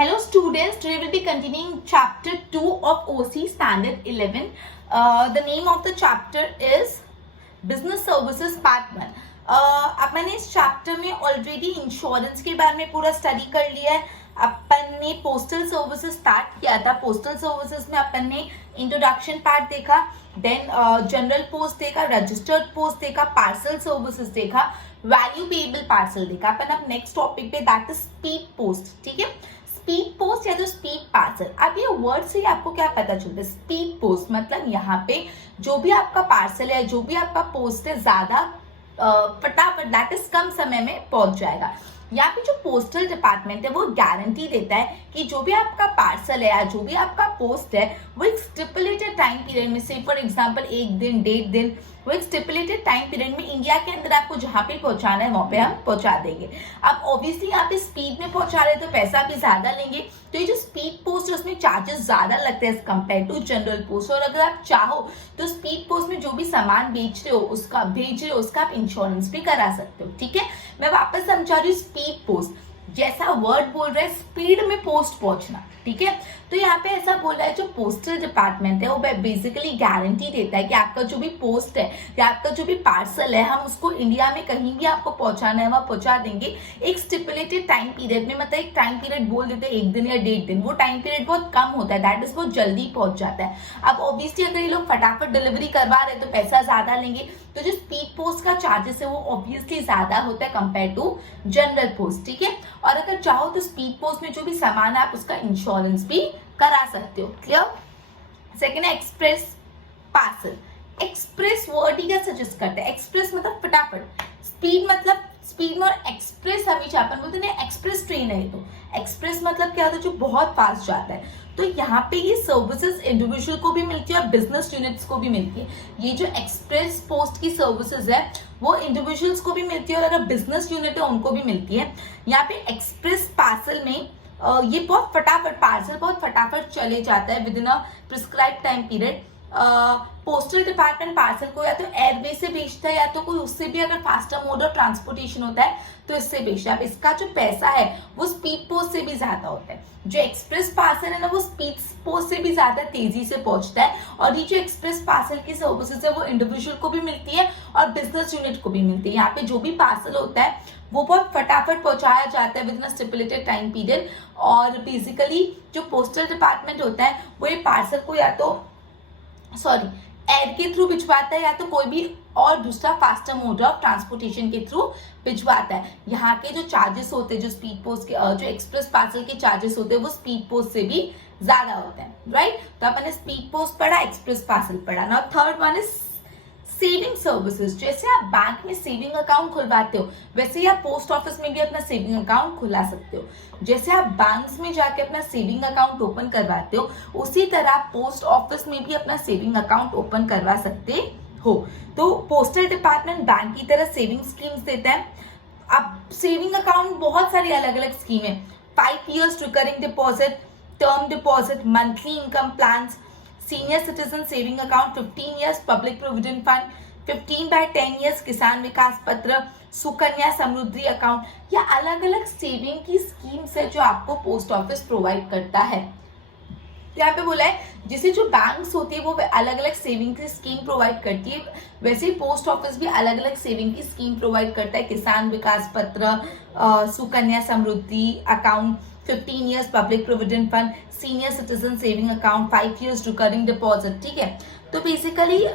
Hello students, today we'll be continuing chapter 2 of OC Standard 11. The name of the chapter is Business Services Part 1. अब मैंने इस chapter में already insurance के बारे में पूरा स्टडी कर लिया है. अपन ने पोस्टल सर्विसेज स्टार्ट किया था. पोस्टल सर्विसेज में अपन ने इंट्रोडक्शन पार्ट देखा, देन जनरल पोस्ट देखा, रजिस्टर्ड पोस्ट देखा, पार्सल सर्विसेज देखा, वैल्यू पेएबल पार्सल देखा. अपन अब नेक्स्ट टॉपिक पे दैट इज स्पीड पोस्ट. ठीक है, स्पीड पोस्ट या तो स्पीड पार्सल. अब ये वर्ड से आपको क्या पता चलता है? स्पीड पोस्ट मतलब यहाँ पे जो भी आपका पार्सल है, जो भी आपका पोस्ट है, ज्यादा फटाफट दैट इज कम समय में पहुंच जाएगा. यहाँ पे जो पोस्टल डिपार्टमेंट है वो गारंटी देता है कि जो भी आपका पार्सल है या जो भी आपका पोस्ट है वो एक स्टिपुलेटेड टाइम पीरियड में, से फॉर एग्जांपल 1 दिन 1.5 दिन, वो एक स्टिपुलेटेड टाइम पीरियड में इंडिया के अंदर आपको जहां पे पहुंचाना है वहां पे हम पहुंचा देंगे. अब ऑब्वियसली यहाँ पे स्पीड में पहुंचा रहे तो पैसा भी ज्यादा लेंगे. तो ये जो स्पीड पोस्ट है उसमें चार्जेस ज्यादा लगते हैं कंपेयर टू जनरल पोस्ट. और अगर आप चाहो तो स्पीड पोस्ट में जो भी सामान बेच रहे हो उसका भेज रहे हो उसका आप इंश्योरेंस भी करा सकते हो. ठीक है, मैं वापस समझा रही हूँ. स्पीड पोस्ट जैसा वर्ड बोल रहा है, स्पीड में पोस्ट पहुंचना. ठीक है, तो यहाँ पे ऐसा बोल रहा है जो पोस्टल डिपार्टमेंट है वो बेसिकली गारंटी देता है कि आपका जो भी पोस्ट है या आपका जो भी पार्सल है हम उसको इंडिया में कहीं भी आपको पहुंचाना है वहां पहुंचा देंगे एक स्टिपुलेटेड टाइम पीरियड में. मतलब एक टाइम पीरियड बोल देते हैं 1 दिन या 1.5 दिन. वो टाइम पीरियड बहुत कम होता है, दैट इज बहुत जल्दी पहुंच जाता है. अब ऑब्वियसली अगर ये लोग फटाफट डिलीवरी करवा रहे हैं तो पैसा ज्यादा लेंगे. तो जो स्पीड पोस्ट का चार्जेस है वो ऑब्वियसली ज्यादा होता है कंपेयर टू जनरल पोस्ट. ठीक है, और अगर चाहो तो स्पीड पोस्ट में जो भी सामान है आप उसका इंश्योरेंस भी करा सकते हो. क्लियर. सेकेंड है एक्सप्रेस पार्सल. एक्सप्रेस वर्ड ही क्या सजेस्ट करता है? एक्सप्रेस मतलब फटाफट, स्पीड मतलब स्पीड में, और एक्सप्रेस हमेशा अपन बोलते हैं एक्सप्रेस ट्रेन है. तो एक्सप्रेस मतलब क्या होता है? जो बहुत फास्ट जाता है. तो यहाँ पे ये सर्विसेज इंडिविजुअल को भी मिलती है और बिजनेस यूनिट्स को भी मिलती है. ये जो एक्सप्रेस पोस्ट की सर्विसेज है वो इंडिविजुअल्स को भी मिलती है और अगर बिजनेस यूनिट है उनको भी मिलती है. यहाँ पे एक्सप्रेस पार्सल में ये बहुत फटाफट, पार्सल बहुत फटाफट चले जाता है with in a prescribe time period. Postal department parcel को या तो एयरवे से भेजता है या तो कोई उससे भी अगर फास्टर मोड ऑफ ट्रांसपोर्टेशन होता है तो इससे भेजता है. अब इसका जो पैसा है वो स्पीड पोस्ट से भी ज्यादा होता है. जो एक्सप्रेस पार्सल है ना वो स्पीड पोस्ट से भी ज्यादा तेजी से पहुंचता है. और ये जो एक्सप्रेस पार्सल की सर्विसेज है वो इंडिविजुअल को भी मिलती है और बिजनेस यूनिट को भी मिलती है. यहाँ पे जो भी पार्सल होता है वो बहुत फटाफट पहुंचाया जाता है with in stipulated time period. और बेसिकली जो पोस्टल डिपार्टमेंट होता है वो ये पार्सल को या तो एयर के थ्रू भिजवाता है या तो कोई भी और दूसरा फास्टर मोड ऑफ ट्रांसपोर्टेशन के थ्रू भिजवाता है. यहाँ के जो चार्जेस होते हैं, जो स्पीड पोस्ट के जो एक्सप्रेस पार्सल के चार्जेस होते हैं वो स्पीड पोस्ट से भी ज्यादा होते हैं. राइट, तो अपन ने स्पीड पोस्ट पढ़ा, एक्सप्रेस पार्सल पढ़ा. Now third one is saving services. जैसे आप बैंक में सेविंग अकाउंट खुलवाते हो वैसे ही आप पोस्ट ऑफिस में भी अपना सेविंग अकाउंट खुला सकते हो. जैसे आप बैंक्स में जाके अपना सेविंग अकाउंट ओपन करवाते हो उसी तरह आप पोस्ट ऑफिस में भी अपना सेविंग अकाउंट ओपन करवा सकते हो. तो पोस्टल डिपार्टमेंट बैंक की तरह सेविंग स्कीम्स देता है. अब सेविंग अकाउंट बहुत सारी अलग अलग स्कीम है. 5 years recurring deposit, term deposit, monthly income plans, senior citizen saving account, 15 years public provident fund, 15/10 years किसान विकास पत्र, सुकन्या समृद्धि अकाउंट. या अलग अलग सेविंग की स्कीम्स है जो आपको पोस्ट ऑफिस प्रोवाइड करता है. तो यहाँ पे बोला है जैसे जो बैंक्स होती है वो अलग अलग सेविंग की स्कीम प्रोवाइड करती है वैसे ही पोस्ट ऑफिस भी अलग अलग सेविंग की स्कीम प्रोवाइड करता है. Kisan Vikas Patra, Sukanya Samriddhi account, 15 years public provident fund, senior citizen saving account, 5 years recurring deposit. ठीक है, तो बेसिकली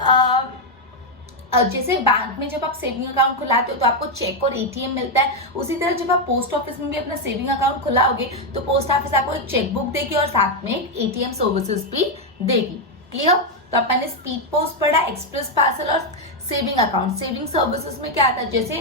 जैसे बैंक में जब आप सेविंग अकाउंट खुलाते हो तो आपको चेक और एटीएम मिलता है, उसी तरह जब आप पोस्ट ऑफिस में भी अपना सेविंग अकाउंट खुलाओगे तो पोस्ट ऑफिस आपको एक चेक बुक देगी और साथ में एक एटीएम सर्विसेज भी देगी. क्लियर. तो अपन ने स्पीड पोस्ट पढ़ा, एक्सप्रेस पार्सल और सेविंग अकाउंट. सेविंग सर्विसेज में क्या आता है? जैसे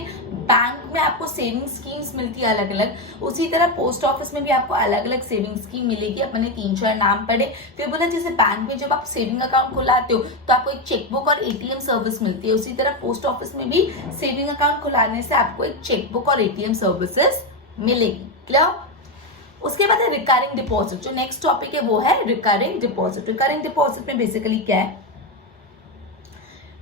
बैंक में आपको सेविंग स्कीम्स मिलती है अलग अलग, उसी तरह पोस्ट ऑफिस में भी आपको अलग अलग सेविंग स्कीम मिलेगी. अपने 3-4 नाम पढ़े. फिर बोला जैसे बैंक में जब आप सेविंग अकाउंट खुलाते हो तो आपको एक चेकबुक और एटीएम सर्विस मिलती है, उसी तरह पोस्ट ऑफिस में भी सेविंग अकाउंट खुलाने से आपको एक चेकबुक और एटीएम सर्विसेज मिलेगी. क्लियर. उसके बाद है रिकरिंग डिपॉजिट. जो नेक्स्ट टॉपिक है वो है रिकरिंग डिपॉजिट. रिकरिंग डिपॉजिट में बेसिकली क्या है?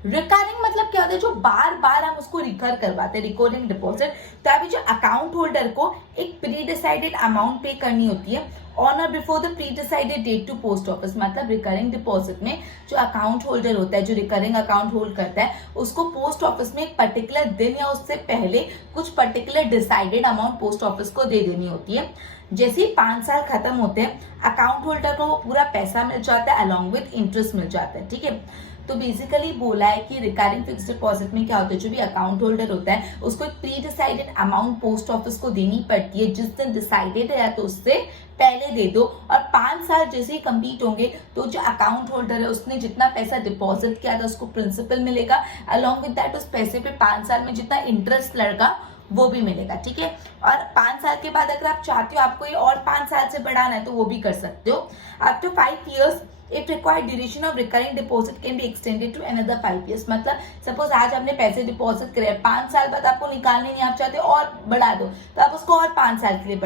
रिकरिंग मतलब क्या होता है, जो बार बार हम उसको रिकर करवाते हैं, रिकरिंग डिपॉजिट। तो अभी जो अकाउंट होल्डर को एक प्री डिसाइडेड अमाउंट पे करनी होती है ऑन और before the pre decided date to post office. मतलब रिकरिंग डिपॉजिट में जो अकाउंट होल्डर होता है, जो रिकरिंग अकाउंट होल्ड करता है, उसको पोस्ट ऑफिस में एक पर्टिकुलर दिन या उससे पहले कुछ particular decided amount post office को दे देनी होती है। जैसे ही 5 साल खत्म होते हैं, अकाउंट होल्डर को वो पूरा पैसा मिल जाता है अलॉन्ग विद इंटरेस्ट मिल जाता है, ठीक है। तो बेसिकली बोला है कि रिकरिंग फिक्स्ड डिपॉजिट में क्या होता है, जो भी अकाउंट होल्डर होता है उसको एक pre decided amount post office को देनी पड़ती है, जिस दिन डिसाइडेड है तो उससे पहले दे दो। और 5 साल जैसे ही कंप्लीट होंगे तो जो अकाउंट होल्डर है उसने जितना पैसा डिपॉजिट किया था उसको प्रिंसिपल मिलेगा, अलॉन्ग विद दैट उस पैसे पे 5 साल में जितना इंटरेस्ट लगेगा वो भी मिलेगा, ठीक है। और 5 साल के बाद अगर आप चाहते हो आपको ये और 5 साल से बढ़ाना है तो वो भी कर सकते हो। Up to 5 years if required duration of recurring deposit can be extended to another 5 years। मतलब सपोज आज आपने पैसे डिपॉजिट करे, 5 साल बाद आपको निकालने नहीं आप चाहते और बढ़ा दो, तो आप उसको और 5 साल के लिए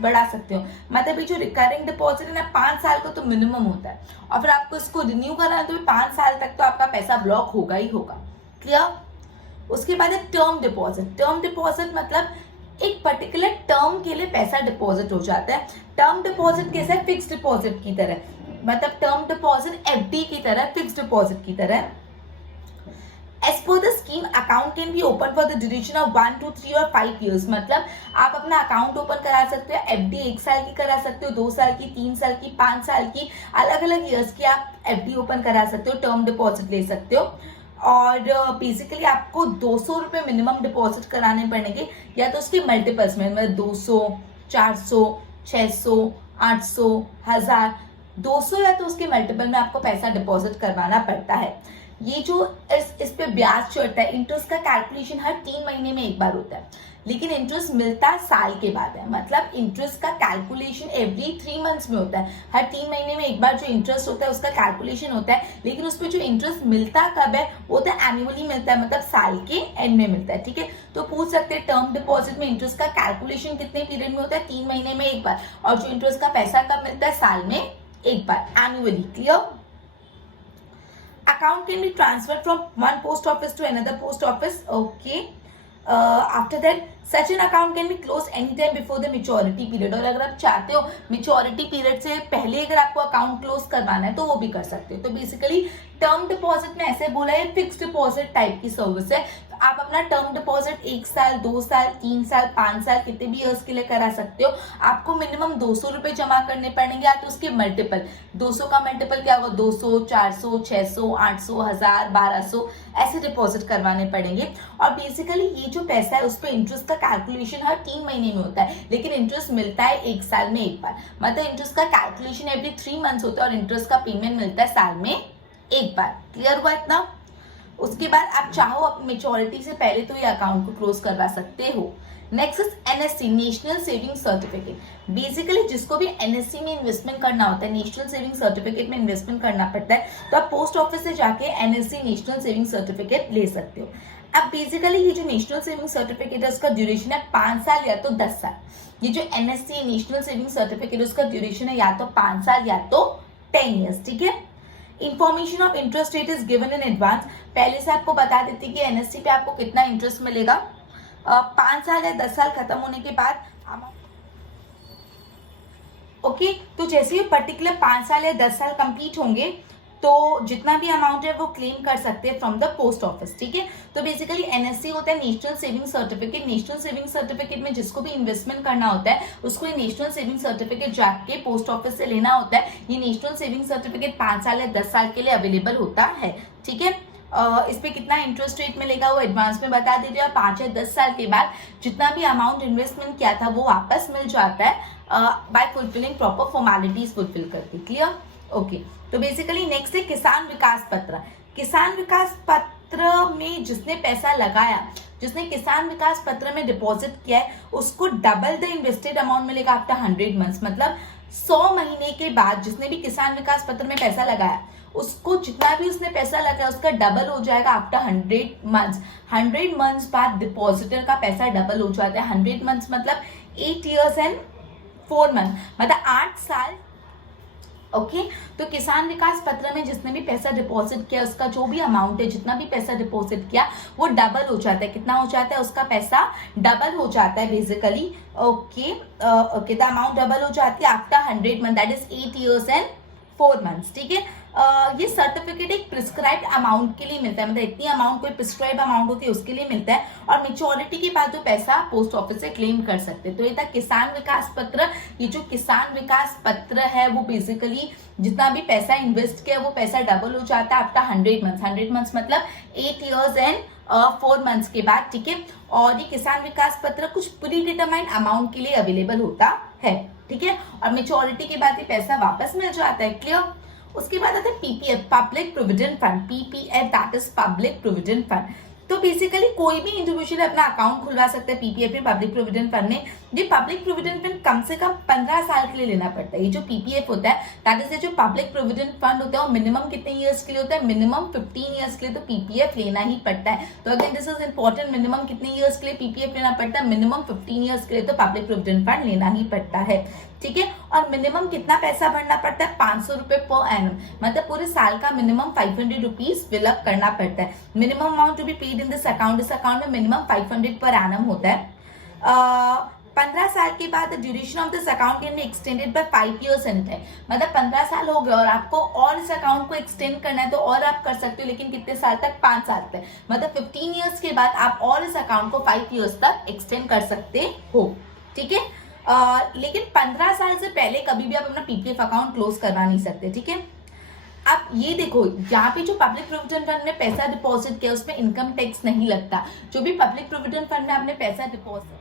बढ़ा सकते हो। मतलब ये जो रिकरिंग डिपॉजिट है ना, 5 साल का तो मिनिमम होता है, और फिर आपको इसको रिन्यू करना है तो 5 साल तक तो आपका पैसा ब्लॉक होगा ही होगा, क्लियर। उसके बाद है टर्म डिपॉजिट। टर्म डिपॉजिट मतलब एक पर्टिकुलर टर्म के लिए पैसा डिपॉजिट हो जाता है। टर्म डिपॉजिट कैसा है, फिक्स डिपॉजिट की तरह, मतलब टर्म डिपॉजिट एफडी की तरह, फिक्स डिपॉजिट की तरह। As per the scheme account can be open for the duration of 1 to 3 और 5 years। मतलब आप अपना अकाउंट ओपन करा सकते हो, एफडी 1 साल की करा सकते हो, 2 साल की, 3 साल की, 5 साल की, अलग अलग ईयर्स की आप एफडी ओपन करा सकते हो, टर्म डिपॉजिट ले सकते हो। और बेसिकली आपको 200 रुपए मिनिमम डिपॉजिट कराने पड़ेंगे, या तो उसके मल्टीपल्स में, मतलब 200, 400, 600, 800, 1000, 200 या तो उसके मल्टीपल में आपको पैसा डिपॉजिट करवाना पड़ता है। ये जो इस पे ब्याज चढ़ता है, इंटरेस्ट का कैलकुलेशन हर 3 महीने में एक बार होता है, लेकिन इंटरेस्ट मिलता साल के बाद है। मतलब इंटरेस्ट का कैलकुलेशन एवरी 3 मंथ्स में होता है, हर 3 महीने में एक बार जो इंटरेस्ट होता है उसका कैलकुलेशन होता है, लेकिन उस पर जो इंटरेस्ट मिलता कब है वो तो एनुअली मिलता है, मतलब साल के एंड में मिलता है, ठीक है। तो पूछ सकते हैं टर्म डिपॉजिट में इंटरेस्ट का कैलकुलेशन कितने पीरियड में होता है, 3 महीने में एक बार, और जो इंटरेस्ट का पैसा कब मिलता है, साल में एक बार, annually, clear. Account can be transferred from one post office to another post office. Okay. After that, such an account can be closed anytime before the maturity period। और अगर आप चाहते हो मेच्योरिटी पीरियड से पहले अगर आपको अकाउंट क्लोज करवाना है तो वो भी कर सकते हो। तो बेसिकली टर्म डिपॉजिट में ऐसे बोला है, फिक्स डिपॉजिट टाइप की सर्विस है। तो आप अपना टर्म डिपॉजिट 1 साल, 2 साल, 3 साल, 5 साल, कितने भी ईयर्स के लिए करा सकते हो। आपको मिनिमम 200 रुपए जमा करने पड़ेंगे, या तो उसके मल्टीपल, 200 का मल्टीपल क्या होगा, 200, 400, 600, 800, 1000, 1200 ऐसे डिपॉजिट करवाने पड़ेंगे। और बेसिकली ये जो पैसा है उस पर इंटरेस्ट का कैलकुलेशन हर 3 महीने में होता है, लेकिन इंटरेस्ट मिलता है 1 साल में एक बार। मतलब इंटरेस्ट का कैलकुलेशन एवरी 3 मंथ्स होता है और इंटरेस्ट का पेमेंट मिलता है साल में एक बार। क्लियर हुआ इतना। उसके बाद आप चाहो अपनी मेच्योरिटी से पहले तो ये अकाउंट को क्लोज करवा सकते हो। Next is NSC, national saving certificate. Basically जिसको भी एनएससी में इन्वेस्टमेंट करना होता है, नेशनल सेविंग सर्टिफिकेट में इन्वेस्टमेंट करना पड़ता है, तो आप पोस्ट ऑफिस से जाके एनएससी नेशनल सेविंग सर्टिफिकेट ले सकते हो। अब बेसिकली ये जो नेशनल सेविंग सर्टिफिकेट है उसका ड्यूरेशन है 5 साल या तो 10 साल। ये जो एनएससी नेशनल सेविंग सर्टिफिकेट उसका ड्यूरेशन है या तो 5 साल या तो 10 ईयर्स, ठीक है। Information of interest rate is given in advance. पहले से आपको बता देती है कि एनएससी पे आपको कितना इंटरेस्ट मिलेगा 5 साल या 10 साल खत्म होने के बाद। ओके, तो जैसे ही पर्टिकुलर 5 साल या 10 साल कंप्लीट होंगे तो जितना भी अमाउंट है वो क्लेम कर सकते हैं फ्रॉम द पोस्ट ऑफिस, ठीक है। तो बेसिकली एनएससी होता है national saving certificate. National saving certificate में जिसको भी इन्वेस्टमेंट करना होता है उसको ये नेशनल सेविंग सर्टिफिकेट जाके पोस्ट ऑफिस से लेना होता है। ये नेशनल सेविंग सर्टिफिकेट 5 साल या 10 साल के लिए अवेलेबल होता है, ठीक है। इस पे कितना इंटरेस्ट रेट मिलेगा वो एडवांस में बता दीजिए, और 5 या 10 साल के बाद जितना भी अमाउंट इन्वेस्टमेंट किया था वो वापस मिल जाता है by fulfilling proper formalities fulfil करके। Clear, okay. तो बेसिकली नेक्स्ट है किसान विकास पत्र। किसान विकास पत्र में जिसने पैसा लगाया, जिसने किसान विकास पत्र में डिपॉजिट किया है, उसको डबल द इन्वेस्टेड अमाउंट मिलेगा आफ्टर 100 मंथ्स। मतलब 100 महीने के बाद जिसने भी किसान विकास पत्र में पैसा लगाया उसको जितना भी उसने पैसा लगाया उसका डबल हो जाएगा आफ्टर 100 मंथ्स। 100 मंथ्स बाद डिपॉजिटर का पैसा डबल हो जाता है। 100 मंथ्स मतलब 8 years and 4 months, मतलब 8 साल ओके तो किसान विकास पत्र में जिसने भी पैसा डिपॉजिट किया उसका जो भी अमाउंट है, जितना भी पैसा डिपॉजिट किया वो डबल हो जाता है। कितना हो जाता है? उसका पैसा डबल हो जाता है basically. Okay okay the amount double हो जाती है after 100 month, that is 8 years and 4 months। ठीक है, ये सर्टिफिकेट एक प्रिस्क्राइब्ड अमाउंट के लिए मिलता है, मतलब इतनी अमाउंट कोई प्रिस्क्राइब अमाउंट होती है उसके लिए मिलता है, और मेच्योरिटी के बाद जो पैसा पोस्ट ऑफिस से क्लेम कर सकते हैं। तो ये था किसान विकास पत्र। ये जो किसान विकास पत्र है वो बेसिकली जितना भी पैसा इन्वेस्ट किया वो पैसा डबल हो जाता है आफ्टर 100 मंथ्स। 100 मंथ्स मतलब 8 years and 4 months के बाद। ठीक है, और ये किसान विकास पत्र कुछ प्री डिटरमाइंड अमाउंट के लिए अवेलेबल होता है। ठीक है, और मेच्योरिटी के बाद ये पैसा वापस मिल जाता है। क्लियर? उसके बाद आता है PPF, public provident fund. PPF that is public provident fund. तो बेसिकली कोई भी इंडिविजुअल अपना अकाउंट खुलवा सकता है पीपीएफ में, पब्लिक प्रोविडेंट फंड में। ये पब्लिक प्रोविडेंट फंड कम से कम 15 साल के लिए लेना पड़ता है। ये जो पीपीएफ होता है दैट इज जो पब्लिक प्रोविडेंट फंड होता है वो मिनिमम कितने ईयर्स के लिए होता है? मिनिमम 15 years के लिए तो पीपीएफ लेना ही पड़ता है। तो again this is important, minimum कितने ईयर्स के लिए पीपीएफ लेना पड़ता है? मिनिमम 15 years के लिए तो पब्लिक प्रोविडेंट फंड लेना ही पड़ता है। ठीक है, और मिनिमम कितना पैसा भरना पड़ता है? 500 रुपए पर एनम, मतलब पूरे साल का मिनिमम 500 रुपीज फिलअप करना पड़ता है। Minimum amount to be paid in this account, इस अकाउंट में मिनिमम 500 पर एनम होता है। 15 साल के बाद duration of this account can be extended by 5 years anytime, मतलब 15 साल हो गए और आपको और इस अकाउंट को एक्सटेंड करना है तो और आप कर सकते हो, लेकिन कितने साल तक? 5 साल तक, मतलब 15 years के बाद आप और इस अकाउंट को 5 years तक एक्सटेंड कर सकते हो। ठीक है, लेकिन 15 साल से पहले कभी भी आप अपना पीपीएफ अकाउंट क्लोज करवा नहीं सकते। ठीक है, आप ये देखो यहाँ पे जो पब्लिक प्रोविडेंट फंड में पैसा डिपॉजिट किया उसमें इनकम टैक्स नहीं लगता। जो भी पब्लिक प्रोविडेंट फंड में आपने पैसा डिपॉजिट,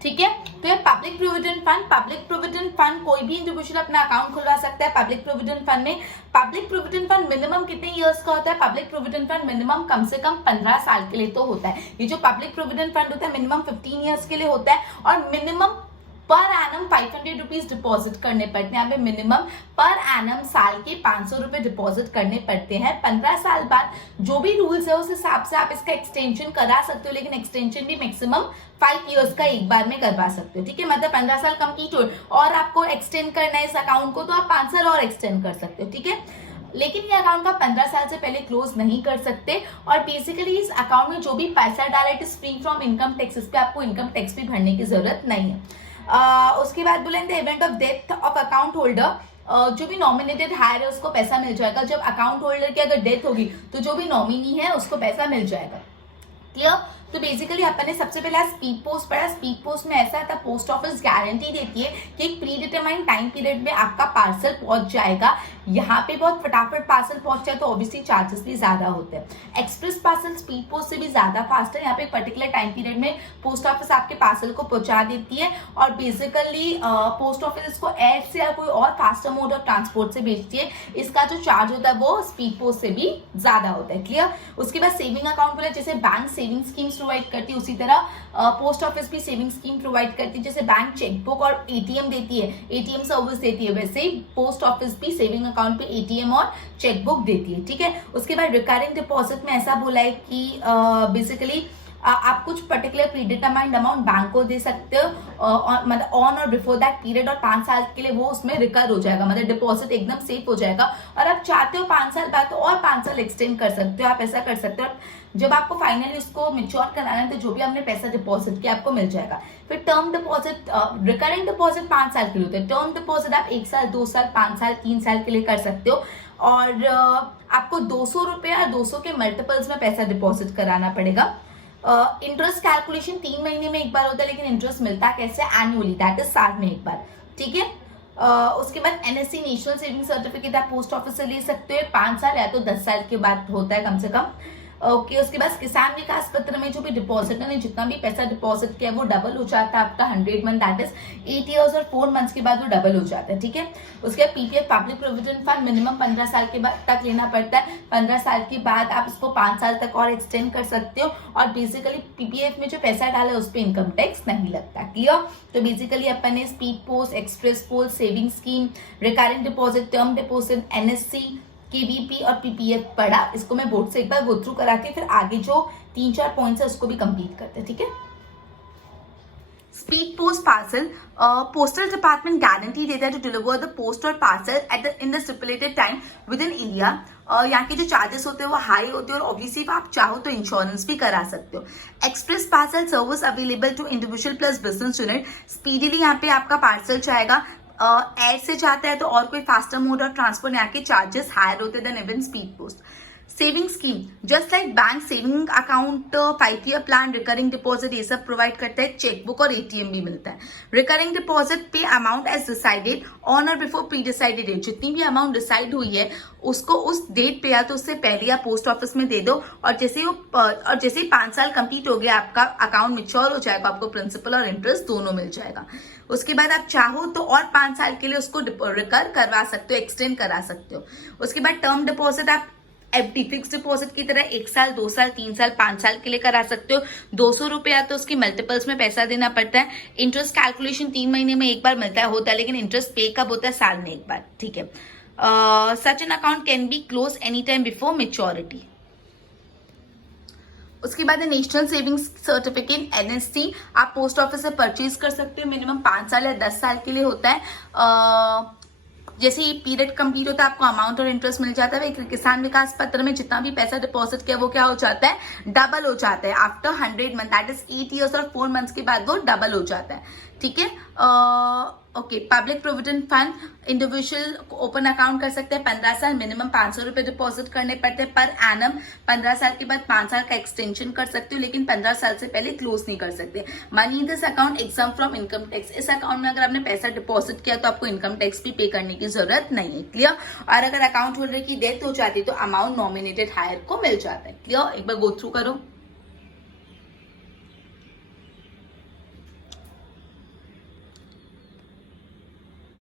ठीक है, तो ये पब्लिक प्रोविडेंट फंड कोई भी इंडिविजुअल अपना अकाउंट खुलवा सकता है पब्लिक प्रोविडेंट फंड में। पब्लिक प्रोविडेंट फंड मिनिमम कितने इयर्स का होता है? पब्लिक प्रोविडेंट फंड मिनिमम कम से कम 15 साल के लिए तो होता है। ये जो पब्लिक प्रोविडेंट फंड होता है मिनिमम 15 years के लिए होता है, और minimum per annum 500 rupees deposit करने पड़ते हैं। यहाँ पे मिनिमम पर एनम साल के 500 रुपए डिपॉजिट करने पड़ते हैं। 15 साल बाद जो भी रूल्स है उस हिसाब से आप इसका एक्सटेंशन करा सकते हो, लेकिन एक्सटेंशन भी मैक्सिमम 5 years का एक बार में करवा सकते हो। ठीक है, मतलब 15 साल कंप्लीट हो और आपको एक्सटेंड करना है इस अकाउंट को तो आप 5 साल और एक्सटेंड कर सकते हो। ठीक है, लेकिन ये अकाउंट आप 15 साल से पहले क्लोज नहीं कर सकते। और बेसिकली इस अकाउंट में जो भी पैसा डाला it is free from income tax, इस पे आपको इनकम टैक्स भी भरने की जरूरत नहीं है। उसके बाद बोले the event of death of account holder, जो भी नॉमिनेटेड हायर है उसको पैसा मिल जाएगा। जब अकाउंट होल्डर की अगर डेथ होगी तो जो भी नॉमिनी है उसको पैसा मिल जाएगा। क्लियर? तो बेसिकली अपन ने सबसे पहले स्पीड पोस्ट पढ़ा। स्पीड पोस्ट में ऐसा था पोस्ट ऑफिस गारंटी देती है कि एक प्री डिटरमाइंड टाइम पीरियड में आपका पार्सल पहुंच जाएगा। यहाँ पे बहुत फटाफट पार्सल पहुंच जाए तो ऑब्वियसली चार्जेस भी ज्यादा होते हैं। एक्सप्रेस पार्सल स्पीड पोस्ट से भी ज्यादा फास्ट है। यहाँ पे पर्टिकुलर टाइम पीरियड में पोस्ट ऑफिस आपके पार्सल को पहुंचा देती है, और बेसिकली पोस्ट ऑफिस इसको एयर से या कोई और फास्टर मोड ऑफ ट्रांसपोर्ट से भेजती है। इसका जो चार्ज होता है वो स्पीड पोस्ट से भी ज्यादा होता है। क्लियर? उसके बाद सेविंग अकाउंट बोले, जैसे बैंक सेविंग स्कीम्स प्रोवाइड करती है उसी तरह पोस्ट ऑफिस भी सेविंग स्कीम प्रोवाइड करती है। जैसे बैंक चेकबुक और एटीएम देती है, एटीएम सर्विस देती है, वैसे ही पोस्ट ऑफिस भी सेविंग अकाउंट पे एटीएम और चेकबुक देती है। ठीक है, उसके बाद रिकरिंग डिपॉजिट में ऐसा बोला है कि बेसिकली आप कुछ पर्टिकुलर प्रीडिटरमाइंड अमाउंट बैंक को दे सकते हो, मतलब ऑन और बिफोर दैट पीरियड, और 5 साल के लिए वो उसमें रिकर हो जाएगा, मतलब डिपॉजिट एकदम सेफ हो जाएगा। और आप चाहते हो 5 साल बाद तो और 5 साल एक्सटेंड कर सकते हो, आप ऐसा कर सकते हो। जब आपको फाइनली उसको मैच्योर कराना है तो जो भी आपने पैसा डिपॉजिट किया आपको मिल जाएगा। फिर टर्म डिपॉजिट, रिकरिंग डिपॉजिट 5 साल के लिए होता है। टर्म डिपॉजिट आप 1 साल, 2 साल, 5 साल, 3 साल के लिए कर सकते हो, और आपको 200 रुपए और 200 के मल्टीपल्स में पैसा डिपॉजिट कराना पड़ेगा। इंटरेस्ट कैलकुलेशन 3 महीने में एक बार होता है, लेकिन इंटरेस्ट मिलता कैसे? एनुअली, दैट इज साल में एक बार। ठीक है, उसके बाद एनएससी नेशनल सेविंग सर्टिफिकेट आप पोस्ट ऑफिस से ले सकते हो, 5 साल या तो 10 साल के बाद होता है कम से कम। ओके, उसके बाद किसान विकास पत्र में जो भी डिपॉजिटर ने जितना भी पैसा डिपॉजिट किया वो डबल हो जाता है आपका 100 मंथ, दैट इज 8 years और 4 months के बाद वो डबल हो जाता है। ठीक है, उसके बाद PPF public provident fund minimum 15 साल के बाद तक लेना पड़ता है। 15 साल के बाद आप इसको 5 साल तक और एक्सटेंड कर सकते हो, और बेसिकली पीपीएफ में जो पैसा डाला है उस पर इनकम टैक्स नहीं लगता। क्लियर? तो बेसिकली अपन ने speed post, express post, saving scheme, recurring deposit, term deposit, NSC, KVP और पीपीएफ पढ़ा। इसको मैं बोर्ड से एक बार गो थ्रू कराती हूँ, फिर आगे जो 3-4 पॉइंट्स है उसको भी कंप्लीट करते हैं। ठीक है, speed post parcel, postal department guarantee देता है टू डिलीवर द पोस्ट और parcel in the stipulated time with in India. यहाँ के जो चार्जेस होते हैं वो हाई होते हैं और ऑब्वियसली आप चाहो तो इंश्योरेंस भी करा सकते हो। Express parcel service available to individual plus business unit, speedily यहाँ पे आपका पार्सल जाएगा। एयर से जाता है तो और कोई फास्टर मोड ऑफ ट्रांसपोर्ट, यहाँ के चार्जेस हायर होते than even speed post. Saving scheme, just like bank saving account, 5 year plan, recurring deposit, ये सब प्रोवाइड करता है। चेकबुक और एटीएम भी मिलता है। रिकरिंग डिपॉजिट पे अमाउंट एज डिसाइडेड ऑन और बिफोर प्री डिसाइडेड डेट, जितनी भी अमाउंट डिसाइड हुई है उसको उस डेट पे या तो उससे पहले या पोस्ट ऑफिस में दे दो, और जैसे ही 5 साल कंप्लीट हो गया आपका अकाउंट मैच्योर हो जाएगा, आपको प्रिंसिपल और इंटरेस्ट दोनों मिल जाएगा। उसके बाद आप चाहो तो और 5 साल के लिए उसको रिकर करवा सकते हो, एक्सटेंड करा सकते हो। उसके बाद टर्म डिपॉजिट आप एफडी फिक्स डिपॉजिट की तरह 1 साल, 2 साल, 3 साल, 5 साल के लिए करा सकते हो। 200 रुपया तो उसकी मल्टीपल्स में पैसा देना पड़ता है। इंटरेस्ट कैलकुलेशन 3 महीने में एक बार मिलता है, होता है, लेकिन इंटरेस्ट पे कब होता है? साल में एक बार, ठीक है। Such an account can be close any time before maturity. उसके बाद नेशनल सेविंग्स सर्टिफिकेट एनएससी आप पोस्ट ऑफिस से परचेज कर सकते हो। मिनिमम 5 साल या 10 साल के लिए होता है। जैसे ही पीरियड कंप्लीट होता है आपको अमाउंट और इंटरेस्ट मिल जाता है। किसान विकास पत्र में जितना भी पैसा डिपॉजिट किया वो क्या हो जाता है? डबल हो जाता है। After 100 month, that is 8 years और 4 मंथ्स के बाद वो डबल हो जाता है, ठीक है। Okay, public provident fund, individual open account कर सकते हैं। 15 साल, मिनिमम 500 रुपए डिपॉजिट करने पड़ते हैं पर एनम। 15 साल के बाद 5 साल का एक्सटेंशन कर सकते हो, लेकिन 15 साल से पहले क्लोज नहीं कर सकते। Money in this account exam from income tax, इस अकाउंट में अगर आपने पैसा डिपॉजिट किया तो आपको इनकम टैक्स भी पे करने की जरूरत नहीं है, क्लियर। और अगर अकाउंट होल्डर की डेथ हो जाती है तो अमाउंट नॉमिनेटेड हायर को मिल जाता है, क्लियर। एक बार गो थ्रू करो।